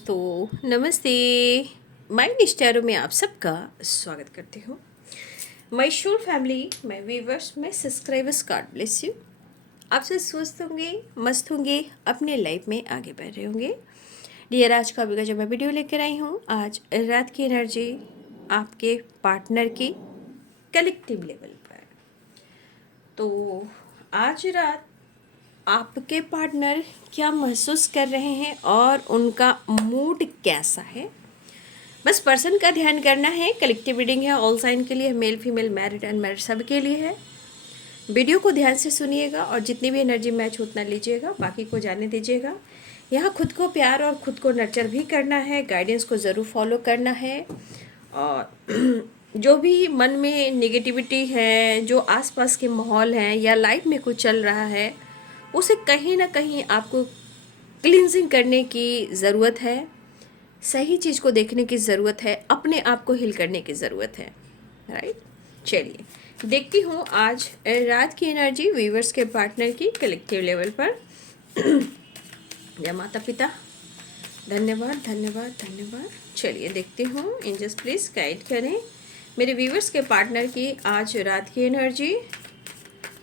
दोस्तों नमस्ते। माइंड स्टैरो में आप सबका स्वागत करती हूँ। माई शोर family, my viewers, my subscribers, God bless you. आप सब स्वस्थ होंगे, मस्त होंगे, अपने लाइफ में आगे बढ़ रहे होंगे। डियर, आज का अभी का जो मैं वीडियो लेकर आई हूँ, आज रात की एनर्जी आपके पार्टनर की कलेक्टिव लेवल पर। तो आज रात आपके पार्टनर क्या महसूस कर रहे हैं और उनका मूड कैसा है, बस पर्सन का ध्यान करना है। कलेक्टिव रीडिंग है, ऑल साइन के लिए, मेल फीमेल, मैरिड अनमैरिड सब के लिए है। वीडियो को ध्यान से सुनिएगा और जितनी भी एनर्जी मैच उतना लीजिएगा, बाकी को जाने दीजिएगा। यहाँ खुद को प्यार और खुद को नर्चर भी करना है, गाइडेंस को ज़रूर फॉलो करना है। और जो भी मन में नेगेटिविटी है, जो आसपास के माहौल हैं या लाइफ में कुछ चल रहा है, उसे कहीं ना कहीं आपको क्लींजिंग करने की ज़रूरत है। सही चीज़ को देखने की ज़रूरत है, अपने आप को हील करने की ज़रूरत है। राइट, चलिए देखती हूँ आज रात की एनर्जी व्यूवर्स के पार्टनर की कलेक्टिव लेवल पर। या माता पिता, धन्यवाद धन्यवाद धन्यवाद। चलिए देखती हूँ, एंजल्स प्लीज़ गाइड करें मेरे व्यूवर्स के पार्टनर की आज रात की एनर्जी।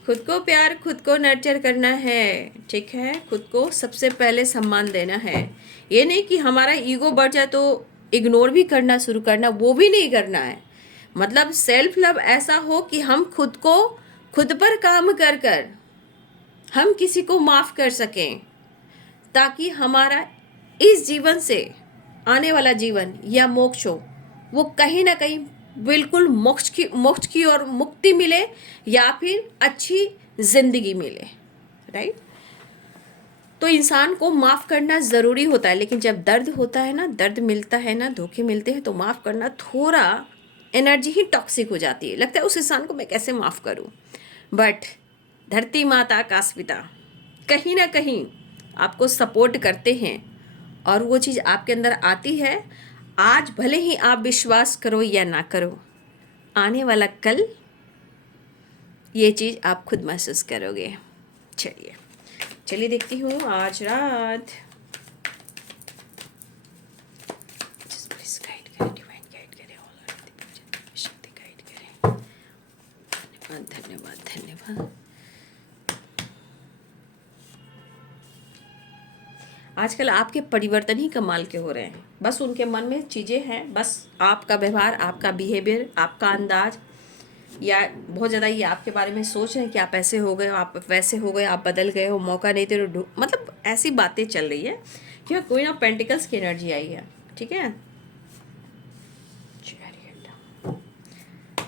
खुद को प्यार, खुद को नर्चर करना है, ठीक है। खुद को सबसे पहले सम्मान देना है। ये नहीं कि हमारा ईगो बढ़ जाए तो इग्नोर भी करना शुरू करना, वो भी नहीं करना है। मतलब सेल्फ लव ऐसा हो कि हम खुद को खुद पर काम कर कर हम किसी को माफ़ कर सकें, ताकि हमारा इस जीवन से आने वाला जीवन या मोक्ष हो, वो कहीं ना कहीं बिल्कुल मोक्ष की और मुक्ति मिले या फिर अच्छी जिंदगी मिले। राइट, तो इंसान को माफ़ करना ज़रूरी होता है, लेकिन जब दर्द होता है ना, दर्द मिलता है ना, धोखे मिलते हैं, तो माफ़ करना थोड़ा एनर्जी ही टॉक्सिक हो जाती है। लगता है उस इंसान को मैं कैसे माफ़ करूं। बट धरती माता, आकाश पिता कहीं ना कहीं आपको सपोर्ट करते हैं और वो चीज़ आपके अंदर आती है। आज भले ही आप विश्वास करो या ना करो, आने वाला कल ये चीज़ आप खुद महसूस करोगे। चलिए चलिए देखती हूँ आज रात। प्लीज गाइड करें, डिवाइन गाइड करें, शक्ति गाइड करें। धन्यवाद धन्यवाद धन्यवाद। आजकल आपके परिवर्तन ही कमाल के हो रहे हैं। बस उनके मन में चीज़ें हैं, बस आपका व्यवहार, आपका बिहेवियर, आपका अंदाज, या बहुत ज़्यादा ये आपके बारे में सोच रहे हैं कि आप ऐसे हो गए हो, आप वैसे हो गए, आप बदल गए हो, मौका नहीं दे रहे, मतलब ऐसी बातें चल रही है। क्यों, क्वीन ऑफ पेंटिकल्स की एनर्जी आई है, ठीक है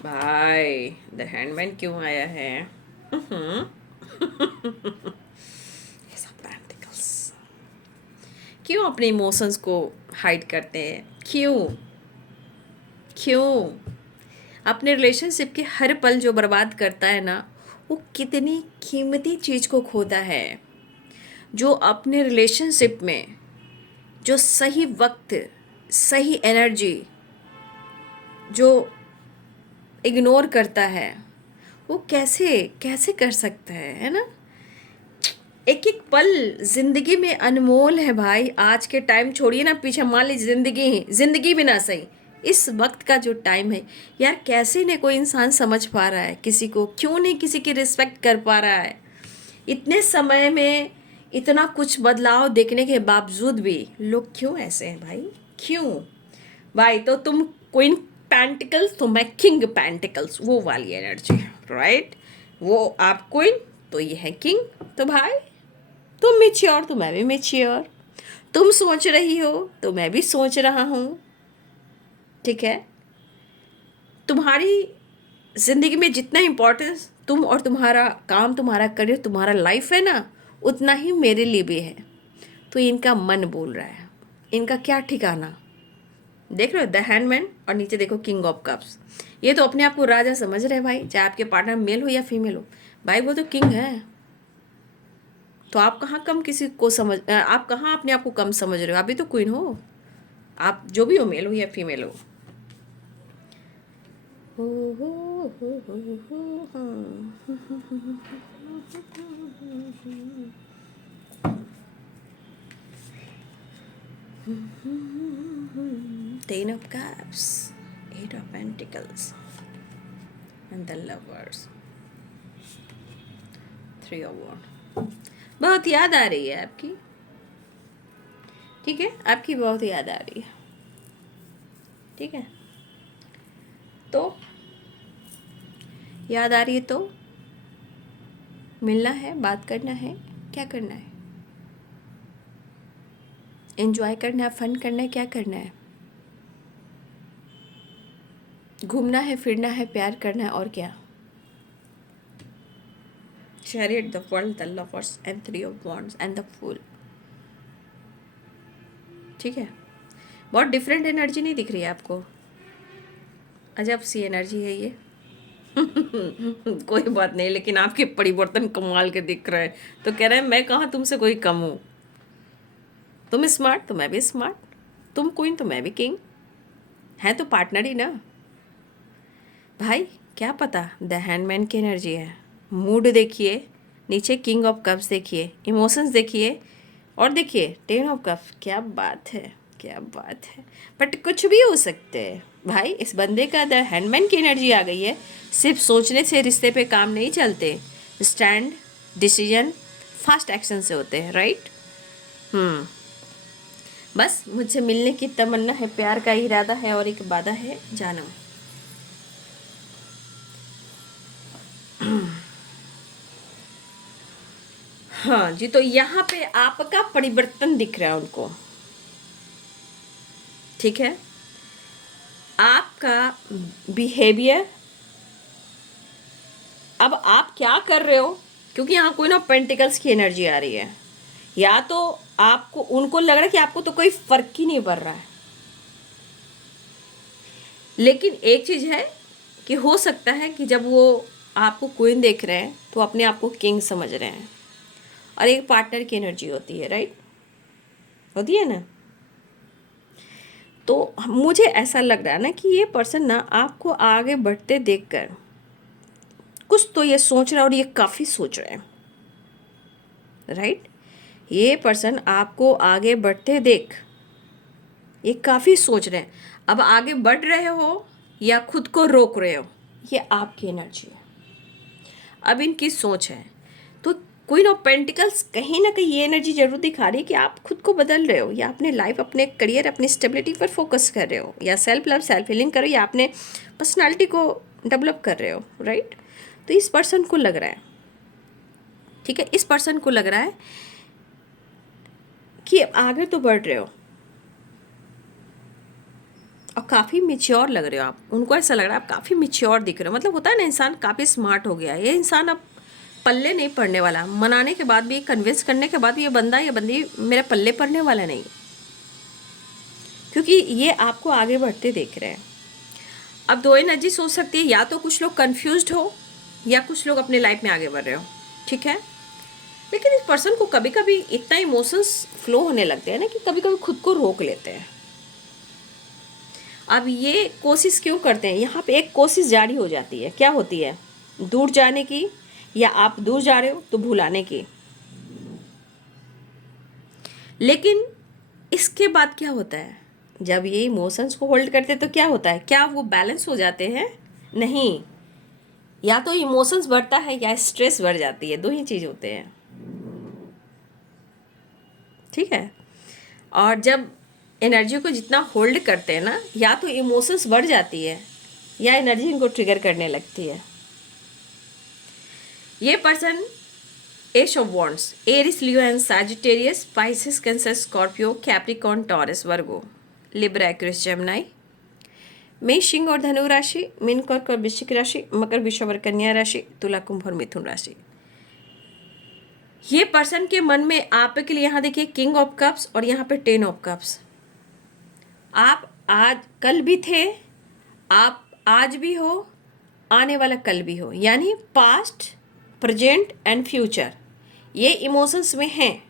भाई। द हैंडमैन क्यों आया है? क्यों अपने इमोशंस को हाइड करते हैं? क्यों क्यों अपने रिलेशनशिप के हर पल जो बर्बाद करता है ना, वो कितनी कीमती चीज़ को खोता है। जो अपने रिलेशनशिप में जो सही वक्त, सही एनर्जी जो इग्नोर करता है, वो कैसे कैसे कर सकता है ना। एक एक पल जिंदगी में अनमोल है भाई। आज के टाइम छोड़िए ना, पीछे मान लीजिए जिंदगी भी ना सही, इस वक्त का जो टाइम है यार, कैसे नहीं कोई इंसान समझ पा रहा है किसी को, क्यों नहीं किसी की रिस्पेक्ट कर पा रहा है। इतने समय में इतना कुछ बदलाव देखने के बावजूद भी लोग क्यों ऐसे हैं भाई, क्यों भाई? तो तुम क्वीन पेंटिकल्स, तो मैं किंग पेंटिकल्स, वो वाली एनर्जी, राइट। वो आप क्वीन, तो ये है किंग। तो भाई तुम मेच्योर, तो मैं भी मेच्योर। तुम सोच रही हो तो मैं भी सोच रहा हूँ, ठीक है। तुम्हारी ज़िंदगी में जितना इम्पोर्टेंस तुम और तुम्हारा काम, तुम्हारा करियर, तुम्हारा लाइफ है ना, उतना ही मेरे लिए भी है। तो इनका मन बोल रहा है, इनका क्या ठिकाना। देख रहे हो, द हैंडमैन, और नीचे देखो किंग ऑफ कप्स। ये तो अपने आप को राजा समझ रहे हैं भाई, चाहे आपके पार्टनर मेल हो या फीमेल हो। भाई वो तो किंग है, तो आप कहाँ कम किसी को आप कहाँ अपने आप को कम समझ रहे हो? आप भी तो क्वीन हो, आप जो भी हो, मेल हो या फीमेल हो। Ten of Cups, Eight of Pentacles, and the Lovers, Three of Wands. बहुत याद आ रही है आपकी, ठीक है, आपकी बहुत याद आ रही है, ठीक है। तो याद आ रही है तो मिलना है, बात करना है, क्या करना है, एंजॉय करना है, फन करना है, क्या करना है, घूमना है, फिरना है, प्यार करना है, और क्या। Chariot, the World, the Lovers, and Three of Wands, and the Fool, ठीक है। बहुत डिफरेंट एनर्जी नहीं दिख रही है आपको, अजब सी एनर्जी है ये। कोई बात नहीं, लेकिन आपके परिवर्तन कमाल के दिख रहे हैं, तो कह रहे हैं मैं कहाँ तुमसे कोई कम हूँ, तुम स्मार्ट तो मैं भी स्मार्ट, तुम क्वीन तो मैं भी किंग, है तो पार्टनर ही ना भाई। क्या पता, द हैंडमैन की एनर्जी है। मूड देखिए, नीचे किंग ऑफ कप्स देखिए, इमोशंस देखिए, और देखिए टेन ऑफ कप्स। क्या बात है, क्या बात है। बट कुछ भी हो सकते हैं भाई, इस बंदे का द हैंडमैन की एनर्जी आ गई है। सिर्फ सोचने से रिश्ते पे काम नहीं चलते, स्टैंड, डिसीजन, फास्ट एक्शन से होते हैं, राइट। बस मुझसे मिलने की तमन्ना है, प्यार का इरादा है, और एक वादा है, जाना। हाँ जी, तो यहाँ पे आपका परिवर्तन दिख रहा है उनको, ठीक है। आपका बिहेवियर, अब आप क्या कर रहे हो, क्योंकि यहाँ कोई ना पेंटिकल्स की एनर्जी आ रही है। या तो आपको, उनको लग रहा है कि आपको तो कोई फर्क ही नहीं पड़ रहा है, लेकिन एक चीज है कि हो सकता है कि जब वो आपको क्वीन देख रहे हैं तो अपने आप को किंग समझ रहे हैं, और एक पार्टनर की एनर्जी होती है, राइट, होती है ना। तो मुझे ऐसा लग रहा है ना कि ये पर्सन ना आपको आगे बढ़ते देखकर कुछ तो ये सोच रहा है, और ये काफ़ी सोच रहे हैं, राइट। ये पर्सन आपको आगे बढ़ते देख ये काफ़ी सोच रहे हैं। अब आगे बढ़ रहे हो या खुद को रोक रहे हो, ये आपकी एनर्जी है, अब इनकी सोच है। तो क्वीन ऑफ पेंटिकल्स कहीं ना कहीं ये एनर्जी जरूर दिखा रही है कि आप खुद को बदल रहे हो, या अपने लाइफ, अपने करियर, अपनी स्टेबिलिटी पर फोकस कर रहे हो, या सेल्फ लव, सेल्फ हीलिंग करो, या अपने पर्सनालिटी को डेवलप कर रहे हो, राइट। तो इस पर्सन को लग रहा है, ठीक है, इस पर्सन को लग रहा है कि आगे तो बढ़ रहे हो, और काफ़ी मिच्योर लग रहे हो आप। उनको ऐसा लग रहा है आप काफ़ी मिच्योर दिख रहे हो, मतलब होता है ना, इंसान काफ़ी स्मार्ट हो गया है। ये इंसान अब पल्ले नहीं पड़ने वाला, मनाने के बाद भी, कन्विंस करने के बाद भी ये बंदा, ये बंदी मेरे पल्ले पड़ने वाला नहीं, क्योंकि ये आपको आगे बढ़ते देख रहे हैं। अब दो एनर्जी सोच सकती है, या तो कुछ लोग कन्फ्यूज्ड हो, या कुछ लोग अपने लाइफ में आगे बढ़ रहे हो, ठीक है। लेकिन इस पर्सन को कभी कभी इतना इमोशंस फ्लो होने लगते हैं ना कि कभी कभी खुद को रोक लेते हैं। अब ये कोशिश क्यों करते हैं, यहाँ पे एक कोशिश जारी हो जाती है, क्या होती है, दूर जाने की, या आप दूर जा रहे हो तो भुलाने की। लेकिन इसके बाद क्या होता है, जब ये इमोशंस को होल्ड करते हैं तो क्या होता है, क्या वो बैलेंस हो जाते हैं, नहीं, या तो इमोशंस बढ़ता है या स्ट्रेस बढ़ जाती है, दो ही चीज़ होते हैं, ठीक है। और जब एनर्जी को जितना होल्ड करते हैं ना, या तो इमोशंस बढ़ जाती है, या एनर्जी इनको ट्रिगर करने लगती है। ये person ace of wands, Aries, Leo and Sagittarius, Pisces, Cancer, Scorpio, Capricorn, Taurus, Virgo, Libra, Aquarius, Gemini, मेष, सिंह और धनु राशि, मीन, कर्क और वृश्चिक राशि, मकर, वृषभ और कन्या राशि, तुला, कुंभ और मिथुन राशि। ये पर्सन के मन में आपके लिए, यहाँ देखिए किंग ऑफ कप्स और यहाँ पे टेन ऑफ कप्स। आप आज, कल भी थे, आप आज भी हो, आने वाला कल भी हो, यानी पास्ट, प्रेजेंट एंड फ्यूचर, ये इमोशंस में हैं।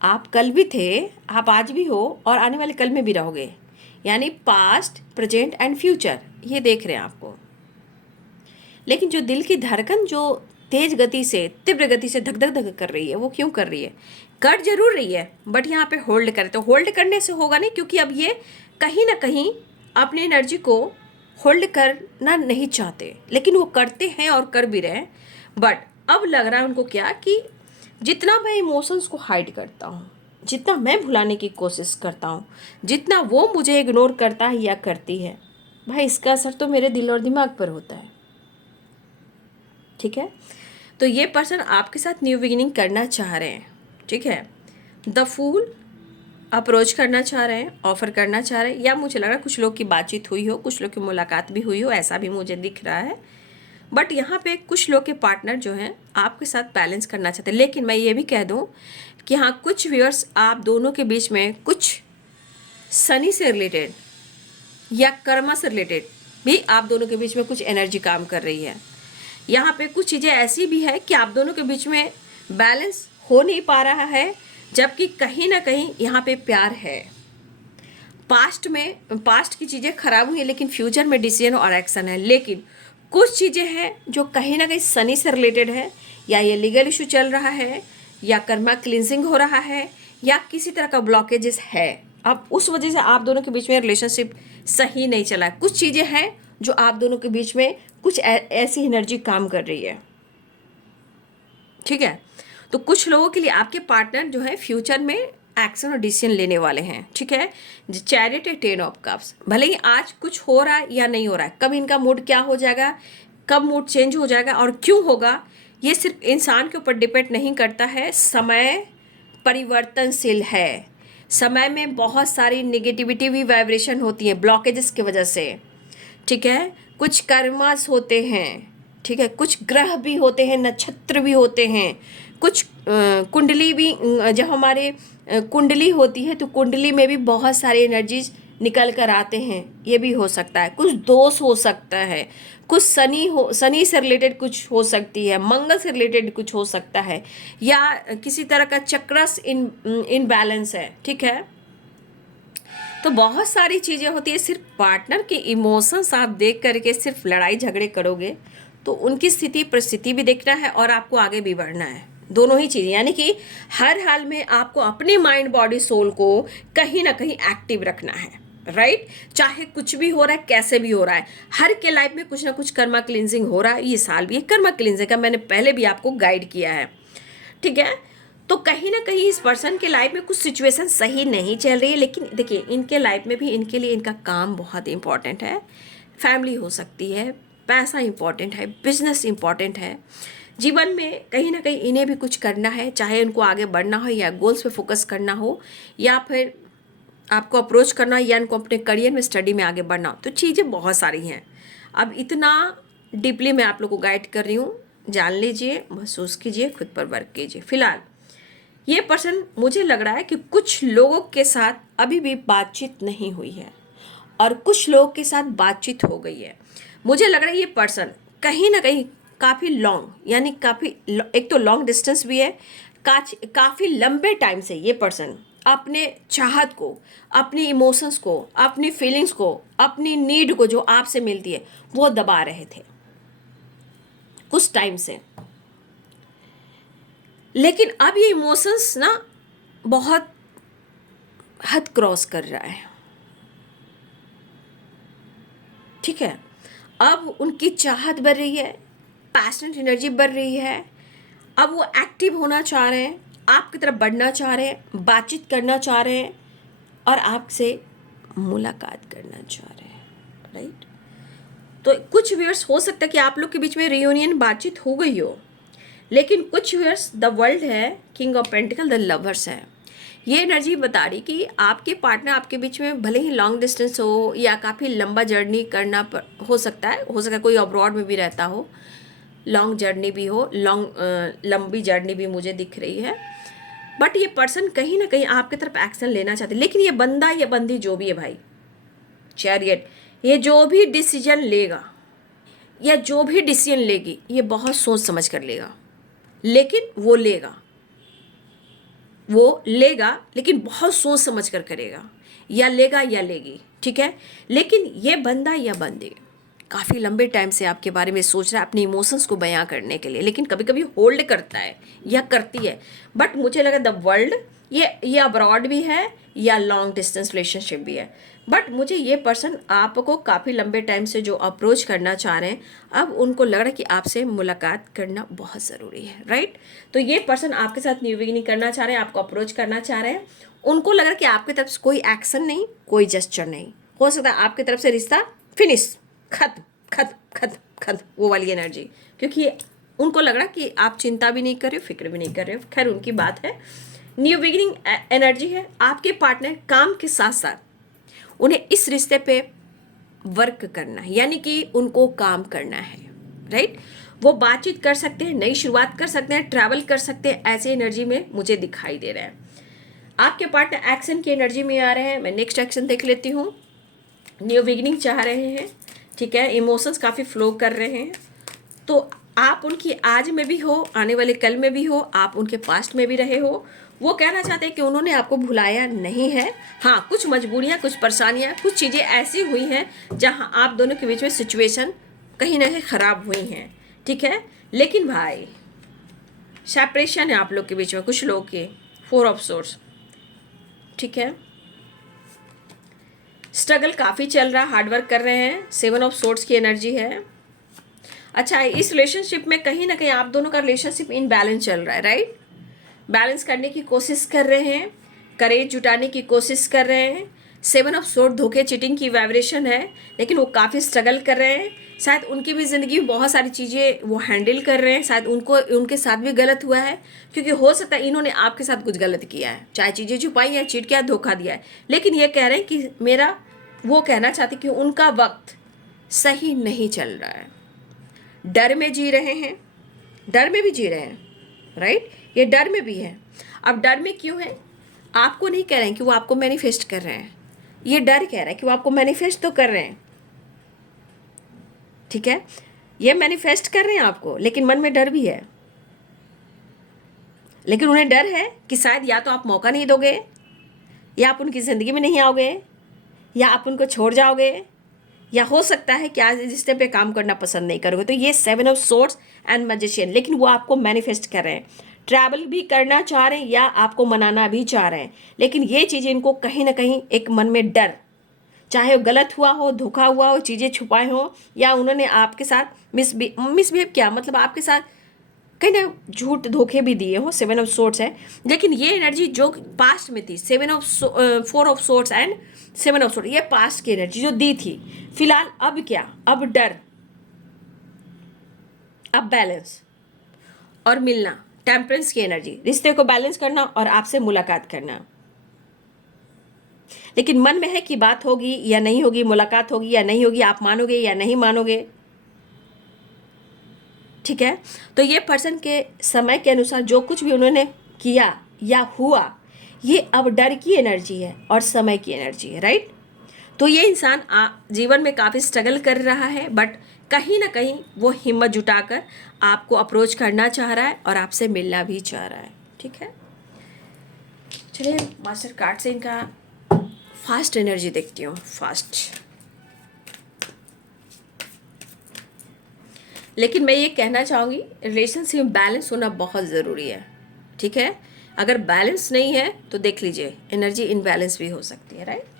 आप कल भी थे, आप आज भी हो, और आने वाले कल में भी रहोगे, यानी पास्ट, प्रेजेंट एंड फ्यूचर, ये देख रहे हैं आपको। लेकिन जो दिल की धड़कन जो तेज गति से, तीव्र गति से धक धक धक कर रही है, वो क्यों कर रही है? कर जरूर रही है, बट यहाँ पे होल्ड करे, तो होल्ड करने से होगा नहीं, क्योंकि अब ये कहीं ना कहीं अपनी एनर्जी को होल्ड करना नहीं चाहते, लेकिन वो करते हैं और कर भी रहे हैं। बट अब लग रहा है उनको क्या कि जितना मैं इमोशंस को हाइड करता हूँ, जितना मैं भुलाने की कोशिश करता हूँ, जितना वो मुझे इग्नोर करता है या करती है, भाई इसका असर तो मेरे दिल और दिमाग पर होता है। ठीक है, तो ये पर्सन आपके साथ न्यू बिगिनिंग करना चाह रहे हैं। ठीक है, द फूल अप्रोच करना चाह रहे हैं, ऑफर करना चाह रहे हैं, या मुझे लग रहा है कुछ लोग की बातचीत हुई हो, कुछ लोग की मुलाकात भी हुई हो, ऐसा भी मुझे दिख रहा है। बट यहाँ पे कुछ लोग के पार्टनर जो हैं आपके साथ बैलेंस करना चाहते हैं। लेकिन मैं ये भी कह दूँ कि हाँ, कुछ व्यूअर्स आप दोनों के बीच में कुछ शनि से रिलेटेड या कर्मा से रिलेटेड भी आप दोनों के बीच में कुछ एनर्जी काम कर रही है। यहाँ पे कुछ चीज़ें ऐसी भी है कि आप दोनों के बीच में बैलेंस हो नहीं पा रहा है, जबकि कहीं ना कहीं यहाँ पे प्यार है। पास्ट की चीज़ें खराब हुई है, लेकिन फ्यूचर में डिसीजन और एक्शन है। लेकिन कुछ चीज़ें हैं जो कहीं ना कहीं शनि से रिलेटेड है, या ये लीगल इशू चल रहा है, या कर्मा क्लिनजिंग हो रहा है, या किसी तरह का ब्लॉकेजेस है। अब उस वजह से आप दोनों के बीच में रिलेशनशिप सही नहीं चला है। कुछ चीज़ें हैं जो आप दोनों के बीच में कुछ ऐसी एनर्जी काम कर रही है। ठीक है, तो कुछ लोगों के लिए आपके पार्टनर जो है फ्यूचर में एक्शन और डिसीजन लेने वाले हैं। ठीक है, चैरिट है 10 ऑफ कप्स। भले ही आज कुछ हो रहा है या नहीं हो रहा है, कब इनका मूड क्या हो जाएगा, कब मूड चेंज हो जाएगा और क्यों होगा, ये सिर्फ इंसान के ऊपर डिपेंड नहीं करता है। समय परिवर्तनशील है, समय में बहुत सारी निगेटिविटी भी वाइब्रेशन होती है ब्लॉकेजेस की वजह से। ठीक है, कुछ कर्मास होते हैं। ठीक है, कुछ ग्रह भी होते हैं, नक्षत्र भी होते हैं, कुछ कुंडली भी, जब हमारे कुंडली होती है तो कुंडली में भी बहुत सारी एनर्जीज निकल कर आते हैं, ये भी हो सकता है। कुछ दोष हो सकता है, कुछ शनि से रिलेटेड कुछ हो सकती है, मंगल से रिलेटेड कुछ हो सकता है, या किसी तरह का चक्रस इनबैलेंस है। ठीक है, तो बहुत सारी चीज़ें होती है। सिर्फ पार्टनर के इमोशंस आप देख करके सिर्फ लड़ाई झगड़े करोगे तो उनकी स्थिति परिस्थिति भी देखना है और आपको आगे भी बढ़ना है, दोनों ही चीज़ें। यानी कि हर हाल में आपको अपने माइंड बॉडी सोल को कहीं ना कहीं एक्टिव रखना है, राइट। चाहे कुछ भी हो रहा है, कैसे भी हो रहा है, हर के लाइफ में कुछ ना कुछ कर्मा क्लिनजिंग हो रहा है। ये साल भी कर्मा क्लिनजिंग का मैंने पहले भी आपको गाइड किया है। ठीक है, तो कहीं ना कहीं इस पर्सन के लाइफ में कुछ सिचुएशन सही नहीं चल रही है, लेकिन देखिए इनके लाइफ में भी इनके लिए इनका काम बहुत इंपॉर्टेंट है, फैमिली हो सकती है, पैसा इंपॉर्टेंट है, बिजनेस इंपॉर्टेंट है। जीवन में कहीं ना कहीं इन्हें भी कुछ करना है, चाहे उनको आगे बढ़ना हो या गोल्स पे फोकस करना हो, या फिर आपको अप्रोच करना हो, या उनको अपने करियर में स्टडी में आगे बढ़ना हो। तो चीज़ें बहुत सारी हैं। अब इतना डीपली मैं आप लोग को गाइड कर रही हूँ, जान लीजिए, महसूस कीजिए, खुद पर वर्क कीजिए। फिलहाल ये पर्सन मुझे लग रहा है कि कुछ लोगों के साथ अभी भी बातचीत नहीं हुई है और कुछ लोगों के साथ बातचीत हो गई है। मुझे लग रहा है ये पर्सन कहीं ना कहीं काफ़ी लॉन्ग, यानी काफ़ी, एक तो लॉन्ग डिस्टेंस भी है, काफ़ी लंबे टाइम से ये पर्सन अपने चाहत को, अपनी इमोशंस को, अपनी फीलिंग्स को, अपनी नीड को जो आपसे मिलती है वो दबा रहे थे कुछ टाइम से। लेकिन अब ये इमोशंस ना बहुत हद क्रॉस कर रहा है। ठीक है, अब उनकी चाहत बढ़ रही है, पैशनेट एनर्जी बढ़ रही है। अब वो एक्टिव होना चाह रहे हैं, आपकी तरफ बढ़ना चाह रहे हैं, बातचीत करना चाह रहे हैं और आपसे मुलाकात करना चाह रहे हैं, राइट। तो कुछ व्यूअर्स हो सकता है कि आप लोग के बीच में रियूनियन बातचीत हो गई हो, लेकिन कुछ व्यूअर्स द वर्ल्ड है, king of pentacle, the lovers है। ये एनर्जी बता रही कि आपके पार्टनर आपके बीच में भले ही लॉन्ग डिस्टेंस हो या काफ़ी लंबा जर्नी करना हो सकता है कोई अब्रॉड में भी रहता हो, लॉन्ग जर्नी भी हो, लंबी जर्नी भी मुझे दिख रही है। बट ये पर्सन कहीं ना कहीं आपकी तरफ एक्शन लेना चाहते हैं। लेकिन ये बंदा या बंदी जो भी है भाई, चैरियट, ये जो भी डिसीजन लेगा या जो भी डिसीजन लेगी ये बहुत सोच समझ कर लेगा, लेकिन वो लेगा लेकिन बहुत सोच समझ कर करेगा, या लेगा या लेगी। ठीक है, लेकिन ये बंदा या बंदी काफ़ी लंबे टाइम से आपके बारे में सोच रहा है अपने इमोशंस को बयां करने के लिए, लेकिन कभी कभी होल्ड करता है या करती है। बट मुझे लगा द वर्ल्ड, ये अब्रॉड भी है या लॉन्ग डिस्टेंस रिलेशनशिप भी है, बट मुझे ये पर्सन आपको काफ़ी लंबे टाइम से जो अप्रोच करना चाह रहे हैं, अब उनको लग रहा है कि आपसे मुलाकात करना बहुत ज़रूरी है, राइट। तो ये पर्सन आपके साथ न्यू बिगिनिंग करना चाह रहे हैं, आपको अप्रोच करना चाह रहे हैं। उनको लग रहा है कि आपकी तरफ से कोई एक्शन नहीं, कोई जेस्चर नहीं, हो सकता है आपकी तरफ से रिश्ता फिनिश, खत्म खत्म खत्म खत्म, वो वाली एनर्जी। क्योंकि उनको लग रहा है कि आप चिंता भी नहीं कर रहे हो, फिक्र भी नहीं कर रहे हो, खैर उनकी बात है। न्यू बिगिनिंग एनर्जी है। आपके पार्टनर काम के साथ साथ उन्हें इस रिश्ते पे वर्क करना है, यानी कि उनको काम करना है, राइट। वो बातचीत कर सकते हैं, नई शुरुआत कर सकते हैं, ट्रैवल कर सकते हैं, ऐसी एनर्जी में मुझे दिखाई दे रहा है। आपके पार्टनर एक्शन की एनर्जी में आ रहे हैं। मैं नेक्स्ट एक्शन देख लेती हूँ। न्यू बिगिनिंग चाह रहे हैं, ठीक है, इमोशंस काफ़ी फ्लो कर रहे हैं। तो आप उनकी आज में भी हो, आने वाले कल में भी हो, आप उनके पास्ट में भी रहे हो। वो कहना चाहते हैं कि उन्होंने आपको भुलाया नहीं है। हाँ, कुछ मजबूरियाँ, कुछ परेशानियाँ, कुछ चीज़ें ऐसी हुई हैं जहाँ आप दोनों के बीच में सिचुएशन कहीं ना कहीं ख़राब हुई हैं, ठीक है। लेकिन भाई सेपरेशन है आप लोग के बीच में, कुछ लोग के 4 ऑफ सोर्स, ठीक है। स्ट्रगल काफ़ी चल रहा, हार्डवर्क कर रहे हैं। 7 ऑफ सोर्स की एनर्जी है। अच्छा, इस रिलेशनशिप में कहीं ना कहीं आप दोनों का रिलेशनशिप इनबैलेंस चल रहा है, राइट। बैलेंस करने की कोशिश कर रहे हैं, करेज जुटाने की कोशिश कर रहे हैं। 7 ऑफ सोर्ड धोखे चीटिंग की वाइब्रेशन है, लेकिन वो काफ़ी स्ट्रगल कर रहे हैं। शायद उनकी भी ज़िंदगी में बहुत सारी चीज़ें वो हैंडल कर रहे हैं, शायद उनको उनके साथ भी गलत हुआ है, क्योंकि हो सकता है इन्होंने आपके साथ कुछ गलत किया है, चाहे चीज़ें छुपाई है, चीट किया, धोखा दिया है। लेकिन ये कह रहे हैं कि मेरा, वो कहना चाहते कि उनका वक्त सही नहीं चल रहा है। डर में जी रहे हैं, डर में भी जी रहे हैं, राइट। ये डर में भी है। अब डर में क्यों है? आपको नहीं कह रहे हैं कि वो आपको मैनिफेस्ट कर रहे हैं, ये डर कह रहा है कि वो आपको मैनिफेस्ट तो कर रहे हैं, ठीक है। ये मैनिफेस्ट कर रहे हैं आपको, लेकिन मन में डर भी है। लेकिन उन्हें डर है कि शायद या तो आप मौका नहीं दोगे, या आप उनकी ज़िंदगी में नहीं आओगे, या आप उनको छोड़ जाओगे, या हो सकता है कि आज रिश्ते पे काम करना पसंद नहीं करोगे। तो ये 7 ऑफ सोर्ड्स एंड मैजिशियन, लेकिन वो आपको मैनिफेस्ट कर रहे हैं, ट्रैवल भी करना चाह रहे हैं, या आपको मनाना भी चाह रहे हैं। लेकिन ये चीज़ें इनको कहीं ना कहीं एक मन में डर, चाहे वो गलत हुआ हो, धोखा हुआ हो, चीज़ें छुपाए हो, या उन्होंने आपके साथ मिसबिहेव किया, मतलब आपके साथ कहीं ना झूठ धोखे भी दिए हो। 7 ऑफ सोर्ड्स है। लेकिन ये एनर्जी जो पास्ट में थी, 4 of swords and 7 of swords, ये पास्ट की एनर्जी जो दी थी, फिलहाल अब क्या, अब डर, अब बैलेंस और मिलना, टेम्परेंस की एनर्जी, रिश्ते को बैलेंस करना और आपसे मुलाकात करना। लेकिन मन में है कि बात होगी या नहीं होगी, मुलाकात होगी या नहीं होगी, आप मानोगे या नहीं मानोगे, ठीक है। तो ये पर्सन के समय के अनुसार जो कुछ भी उन्होंने किया या हुआ, ये अब डर की एनर्जी है और समय की एनर्जी है, राइट। तो ये इंसान जीवन में काफ़ी स्ट्रगल कर रहा है, बट कहीं ना कहीं वो हिम्मत जुटाकर आपको अप्रोच करना चाह रहा है और आपसे मिलना भी चाह रहा है, ठीक है। चलिए मास्टर कार्ड से इनका फास्ट एनर्जी देखती हूँ, फास्ट। लेकिन मैं ये कहना चाहूँगी, रिलेशनशिप में बैलेंस होना बहुत ज़रूरी है, ठीक है। अगर बैलेंस नहीं है तो देख लीजिए एनर्जी इनबैलेंस भी हो सकती है, राइट।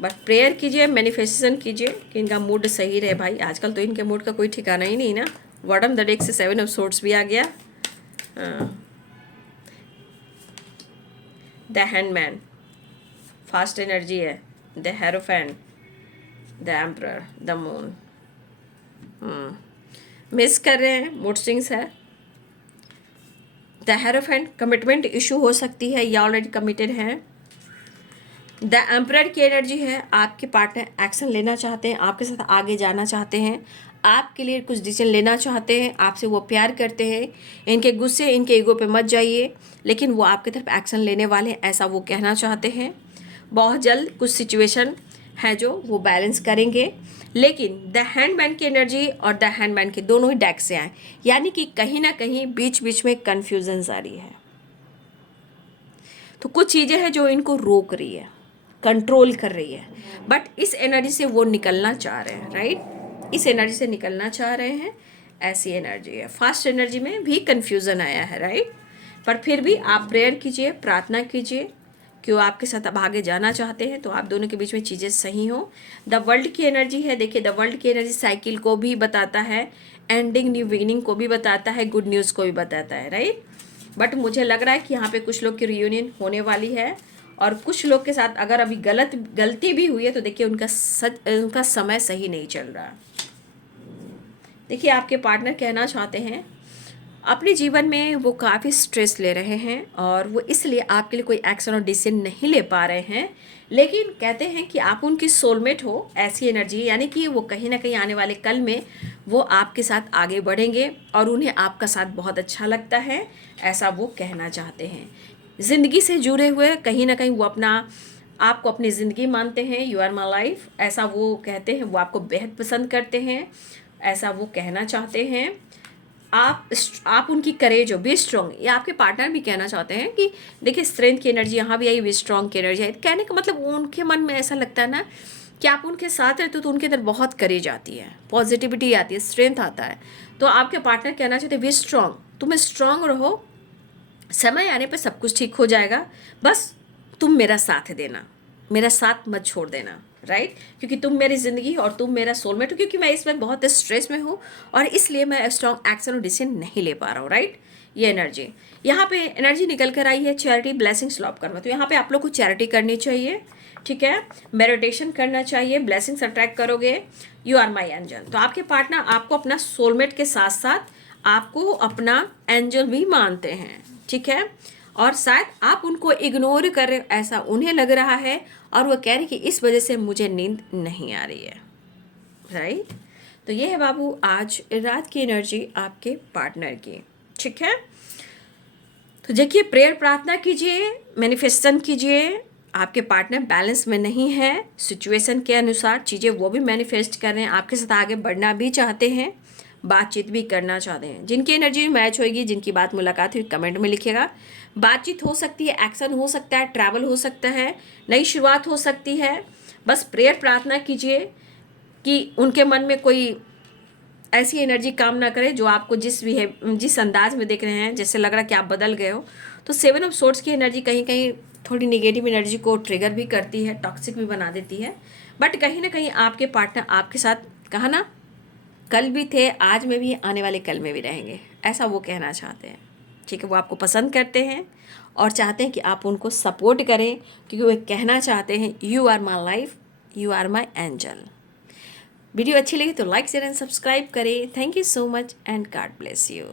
बट प्रेयर कीजिए, मैनिफेस्टेशन कीजिए कि इनका मूड सही रहे भाई। आजकल तो इनके मूड का कोई ठिकाना ही नहीं ना। बॉटम द डेक से 7 ऑफ सोर्ड्स भी आ गया। द हैंडमैन, फास्ट एनर्जी है। The hierophant, the emperor, the moon. Miss कर रहे हैं, मूड स्विंग्स है। द हेरोफेंट, कमिटमेंट इशू हो सकती है या ऑलरेडी कमिटेड है। द एम्परर की एनर्जी है, आपके पार्टनर एक्शन लेना चाहते हैं, आपके साथ आगे जाना चाहते हैं, आपके लिए कुछ डिसीजन लेना चाहते हैं, आपसे वो प्यार करते हैं। इनके गुस्से, इनके ईगो पे मत जाइए, लेकिन वो आपकी तरफ एक्शन लेने वाले हैं, ऐसा वो कहना चाहते हैं। बहुत जल्द कुछ सिचुएशन है जो वो बैलेंस करेंगे। लेकिन द हैंडमैन की एनर्जी और द हैंडमैन के दोनों ही डेक से आए, यानी कि कहीं ना कहीं बीच बीच में कन्फ्यूजन आ रही है। तो कुछ चीज़ें हैं जो इनको रोक रही है, कंट्रोल कर रही है, बट इस एनर्जी से वो निकलना चाह रहे हैं, राइट, इस एनर्जी से निकलना चाह रहे हैं, ऐसी एनर्जी है। फास्ट एनर्जी में भी कन्फ्यूज़न आया है, राइट, पर फिर भी आप प्रेयर कीजिए, प्रार्थना कीजिए कि वो आपके साथ अब आगे जाना चाहते हैं, तो आप दोनों के बीच में चीज़ें सही हो। द वर्ल्ड की एनर्जी है, देखिए द वर्ल्ड की एनर्जी साइकिल को भी बताता है, एंडिंग न्यू बिगिनिंग को भी बताता है, गुड न्यूज़ को भी बताता है, राइट। बट मुझे लग रहा है कि यहाँ पे कुछ लोग की रियूनियन होने वाली है, और कुछ लोग के साथ अगर अभी गलती भी हुई है तो देखिए उनका समय सही नहीं चल रहा। देखिए आपके पार्टनर कहना चाहते हैं अपने जीवन में वो काफ़ी स्ट्रेस ले रहे हैं, और वो इसलिए आपके लिए कोई एक्शन और डिसीजन नहीं ले पा रहे हैं, लेकिन कहते हैं कि आप उनकी सोलमेट हो, ऐसी एनर्जी, यानी कि वो कहीं ना कहीं आने वाले कल में वो आपके साथ आगे बढ़ेंगे और उन्हें आपका साथ बहुत अच्छा लगता है, ऐसा वो कहना चाहते हैं। ज़िंदगी से जुड़े हुए कहीं ना कहीं वो आपको अपनी ज़िंदगी मानते हैं, यू आर माई लाइफ, ऐसा वो कहते हैं, वो आपको बेहद पसंद करते हैं, ऐसा वो कहना चाहते हैं। आप उनकी करेज हो, बी स्ट्रॉन्ग, ये आपके पार्टनर भी कहना चाहते हैं कि देखिए स्ट्रेंथ की एनर्जी यहाँ भी आई, बी स्ट्रॉन्ग की एनर्जी आई। कहने का मतलब उनके मन में ऐसा लगता है ना कि आप उनके साथ रहते हो तो उनके अंदर बहुत करेज आती है, पॉजिटिविटी आती है, स्ट्रेंथ आता है। तो आपके पार्टनर कहना चाहते हैं बी स्ट्रॉन्ग, तुम्हें स्ट्रॉन्ग रहो, समय आने पर सब कुछ ठीक हो जाएगा, बस तुम मेरा साथ देना, मेरा साथ मत छोड़ देना, राइट, क्योंकि तुम मेरी ज़िंदगी और तुम मेरा सोलमेट हो, क्योंकि मैं इस वक्त बहुत स्ट्रेस में हूँ और इसलिए मैं स्ट्रॉन्ग एक्शन और डिसीजन नहीं ले पा रहा हूँ, राइट। ये एनर्जी यहाँ पे एनर्जी निकल कर आई है, चैरिटी ब्लेसिंग स्लॉप करना, तो यहाँ पे आप लोग को चैरिटी करनी चाहिए, ठीक है, मेडिटेशन करना चाहिए, ब्लेसिंग्स अट्रैक्ट करोगे, यू आर माई एंजल। तो आपके पार्टनर आपको अपना सोलमेट के साथ साथ आपको अपना एंजल भी मानते हैं, ठीक है, और शायद आप उनको इग्नोर कर रहे, ऐसा उन्हें लग रहा है, और वो कह रही कि इस वजह से मुझे नींद नहीं आ रही है, राइट। तो ये है बाबू आज रात की एनर्जी आपके पार्टनर की, ठीक है। तो देखिए प्रेयर प्रार्थना कीजिए, मैनिफेस्टेशन कीजिए, आपके पार्टनर बैलेंस में नहीं है, सिचुएशन के अनुसार चीज़ें वो भी मैनिफेस्ट कर रहे हैं, आपके साथ आगे बढ़ना भी चाहते हैं, बातचीत भी करना चाहते हैं। जिनकी एनर्जी मैच होगी, जिनकी बात मुलाकात हुई, कमेंट में लिखिएगा। बातचीत हो सकती है, एक्शन हो सकता है, ट्रैवल हो सकता है, नई शुरुआत हो सकती है। बस प्रेयर प्रार्थना कीजिए कि उनके मन में कोई ऐसी एनर्जी काम ना करे जो आपको जिस अंदाज में देख रहे हैं, जैसे लग रहा है कि आप बदल गए हो। तो 7 ऑफ सोर्ड्स की एनर्जी कहीं कहीं थोड़ी निगेटिव एनर्जी को ट्रिगर भी करती है, टॉक्सिक भी बना देती है, बट कहीं ना कहीं आपके पार्टनर आपके साथ, कहा ना, कल भी थे, आज में भी, आने वाले कल में भी रहेंगे, ऐसा वो कहना चाहते हैं, ठीक है। वो आपको पसंद करते हैं और चाहते हैं कि आप उनको सपोर्ट करें, क्योंकि वो कहना चाहते हैं you are my life, you are my angel. Video अच्छी लगी तो लाइक शेयर एंड सब्सक्राइब करें। Thank you so much and God bless you.